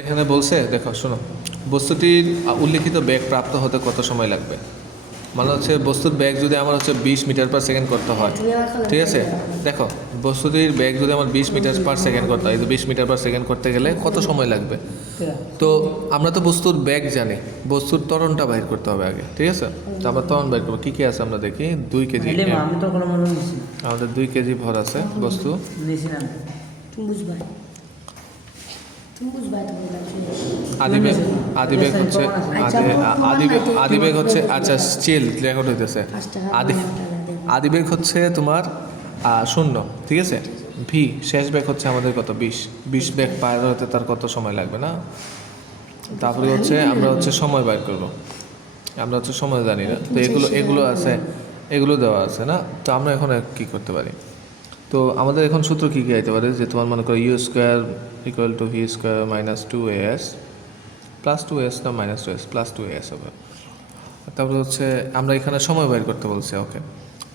এখানে বলছে দেখো শোনো বস্তুটির উল্লিখিত বেগ প্রাপ্ত হতে কত সময় লাগবে? মানে হচ্ছে বস্তুর ব্যাগ যদি আমার হচ্ছে বিশ মিটার পার সেকেন্ড করতে হয় ঠিক আছে? দেখো বস্তুটির ব্যাগ যদি আমার বিশ মিটার পার সেকেন্ড করতে হয় বিশ মিটার পার সেকেন্ড করতে গেলে কত সময় লাগবে? তো আমরা তো বস্তুর ব্যাগ জানি বস্তুর তরণটা বাইর করতে হবে আগে ঠিক আছে? তো আমরা তরণ বাইর করব কী কী আছে আমরা দেখি? দুই কেজি। আমাদের দুই কেজি ভর আছে বস্তু। আদিবেগ আদিবেগ হচ্ছে আচ্ছা, আদি আদিবেগ আদিবেগ হচ্ছে আচ্ছা স্টিল রেকর্ড হইতেছে। পাঁচ আদি আদিবেগ হচ্ছে তোমার শূন্য ঠিক আছে? ভি শেষ বেগ হচ্ছে আমাদের কত? বিশ। বিশ বেগ পার হতে তার কত সময় লাগবে না? তারপরে হচ্ছে আমরা হচ্ছে সময় বাইর করব। আমরা হচ্ছে সময় জানি না। তো এগুলো এগুলো আছে এগুলো দেওয়া আছে না? তো আমরা এখন কি করতে পারি? তো আমাদের এখন সূত্র কী কী আইতে পারে? যে তোমার মনে করো u square equal to v square minus two s plus two s না minus two s plus two s হবে। তারপরে হচ্ছে আমরা এখানে সময় বাইর করতে বলছি ওকে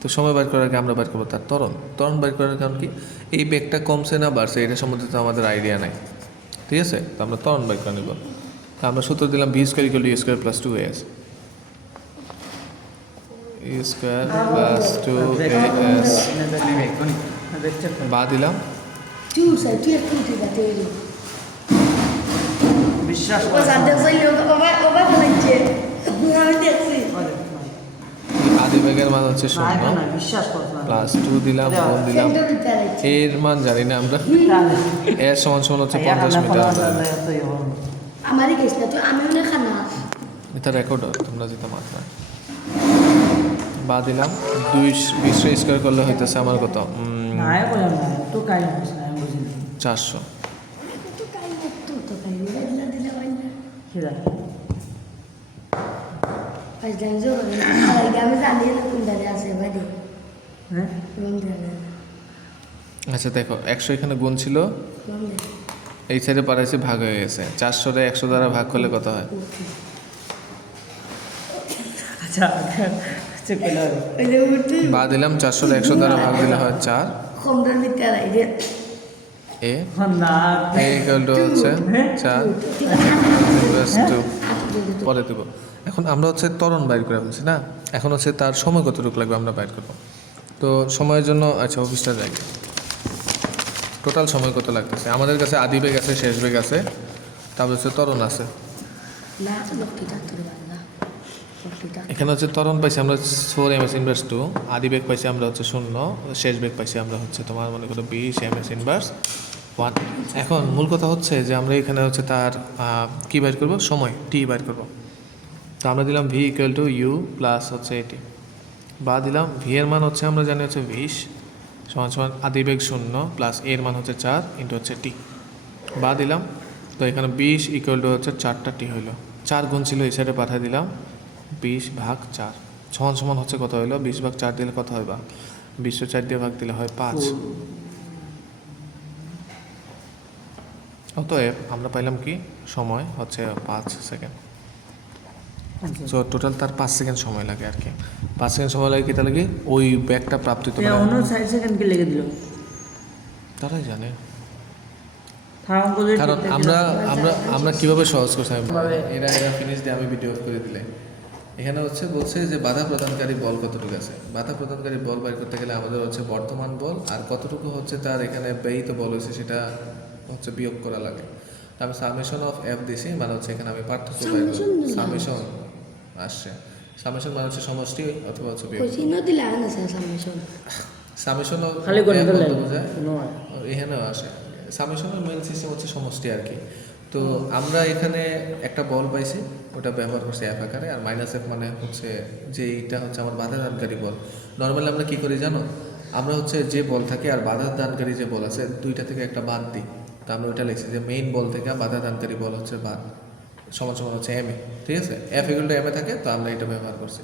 তো সময় বাইর করার আগে আমরা বাইর করব তার তরণ তরণ বাইর করার কারণ কি? এই বেগটা কমছে না বাড়ছে, এটা সম্বন্ধে তো আমাদের আইডিয়া নাই। ঠিক আছে? তো আমরা তরণ বাইর করে নেব। তো আমরা সূত্র দিলাম v square equal to u square plus two s u square plus two s কর। বা দিলাম। বিশ্বাস করে, আদি বেগের মান হচ্ছে শূন্য। এখন না, বিশ্বাস কর না। প্লাস টু দিলাম দিলাম। এর মান জানি না আমরা। এর সমান সমান হচ্ছে পঞ্চাশ মিটার। আমারই আমিও না খানা। এটা রেকর্ড হয় তোমরা যেটা মাত্রা। বা দিলাম। দুই বিশ স্কোয়ার করলে হইতেছে আমার কত। চারশো। আচ্ছা দেখো একশো এখানে গুণ ছিল। এই সাইডে পাড়াইছে ভাগ হয়ে গেছে। চারশোরে একশো দ্বারা ভাগ করলে কত হয়? আচ্ছা, বা দিলাম চারশোরে একশো দ্বারা ভাগ দিলে হয় চার। এ? না, ইকুয়াল টু হচ্ছে চার। টু হাত দিয়ে দিতে পরে দেবো এখন আমরা হচ্ছে ত্বরণ বাইর করে ফেলছি না? এখন হচ্ছে তার সময় কতটুকু লাগবে আমরা বাইর করব। তো সময়ের জন্য আচ্ছা অফিসটা যাই টোটাল সময় কত লাগতেছে? আমাদের কাছে আদি বেগ আছে শেষ বেগ আছে। তারপর হচ্ছে ত্বরণ আছে না লক্ষ্মীটা তোর বাংলা লক্ষ্মীটা এখানে হচ্ছে তরণ পাইছি, আমরা four M S inverse two আদি বেগ পাইছি আমরা হচ্ছে শূন্য, শেষ বেগ পাইছি আমরা হচ্ছে তোমার মনে করো বিশ এম এস ইনভার্স ওয়ান এখন মূল কথা হচ্ছে যে আমরা এখানে হচ্ছে তার কি বাইর করব? সময় টি বাইর করব। তো আমরা দিলাম v equal to u plus হচ্ছে এটি বা দিলাম ভি এর মান হচ্ছে আমরা জানি হচ্ছে বিশ সমান সমান আদিবেগ শূন্য প্লাস এর মান হচ্ছে চার ইন্টু হচ্ছে টি বা দিলাম, তো এখানে বিশ ইকুয়াল টু হচ্ছে চারটা টি হইল। চার গুণ ছিল এই সাইডে পাঠিয়ে দিলাম বিশ ভাগ চার। সমান সমান হচ্ছে কত হইল? বিশ ভাগ চার দিলে কত হয় বা? বিশশো চার দিয়ে ভাগ দিলে হয় পাঁচ। অতএব আমরা পাইলাম কি? সময় হচ্ছে পাঁচ সেকেন্ড। সো টোটাল তার পাঁচ সেকেন্ড সময় লাগে আর কি। পাঁচ সেকেন্ড সময় লাগে কি তাহলে কি? ওই ব্যাগটা প্রাপ্ত হতে পারে অন্য ষাট সেকেন্ড কি লেগে দিল? তারাই জানে। কারণ আমরা আমরা আমরা কীভাবে সহজ করছি এরা এরা ফিনিশ দিয়ে আমি ভিডিও করে দিলে। এখানে হচ্ছে বলছে যে বাধা প্রদানকারী বল কতটুকু আছে? বাধা প্রদানকারী বল বাইর করতে গেলে আমাদের হচ্ছে বর্তমান বল আর কতটুকু হচ্ছে তার এখানে ব্যয়িত বল হয়েছে সেটা হচ্ছে বিয়োগ করা লাগে। আমি সামেশন অফ এফ দিছি মানে হচ্ছে এখানে আমি পার্থক্য বাইর সামেশন আসছে। সামেশন মানে হচ্ছে সমষ্টি অথবা হচ্ছে বিয়োগ। কইছি নদী লাগে না স্যার সামনে সামেশন অফ এখানেও আসে। সামেশনের মেন সিস্টেম হচ্ছে সমষ্টি আর কি। তো আমরা এখানে একটা বল পাইছি, ওটা ব্যবহার করছি এফ আকারে, আর মাইনাস এফ মানে হচ্ছে যে এইটা হচ্ছে আমার বাধা দানকারী বল। নর্মালি আমরা কি করি জানো? আমরা হচ্ছে যে বল থাকে আর বাধা দানকারী যে বল আছে, দুইটা থেকে একটা বাদ দিই। তো আমরা ওইটা লিখছি যে মেইন বল থেকে বাধা দানকারী বল হচ্ছে বাদ, সমান সমান হচ্ছে এম এ ঠিক আছে? এফ এগুলো এম এ থাকে, তো আমরা এটা ব্যবহার করছি।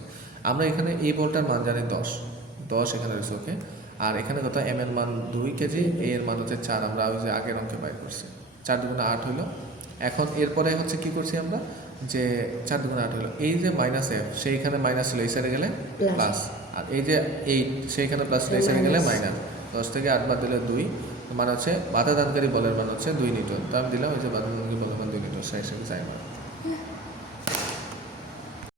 আমরা এখানে এই বলটার মান জানি দশ দশ এখানে রয়েছে ওকে আর এখানে কত? এম এর মান দুই কেজি এ এর মান হচ্ছে চার, আমরা ওই যে আগের অঙ্কে বাই করছি। চার দুগুণে আট হলো এখন এরপরে হচ্ছে কি করছি আমরা? যে চার দুগুণ আট হলো। এই যে মাইনাস এফ সেইখানে মাইনাস ছিল এই সাইডে গেলে প্লাস আর এই যে এইট সেইখানে প্লাস ছিল এই সাইডে গেলে মাইনাস দশ থেকে আট বাদ দিলে দুই মানে হচ্ছে বাধা দানকারী বলের মান হচ্ছে দুই নিউটন। তো আমি দিলাম ওই যে বাধা দানকারী বলের মান দুই নিউটন সাইড সাইড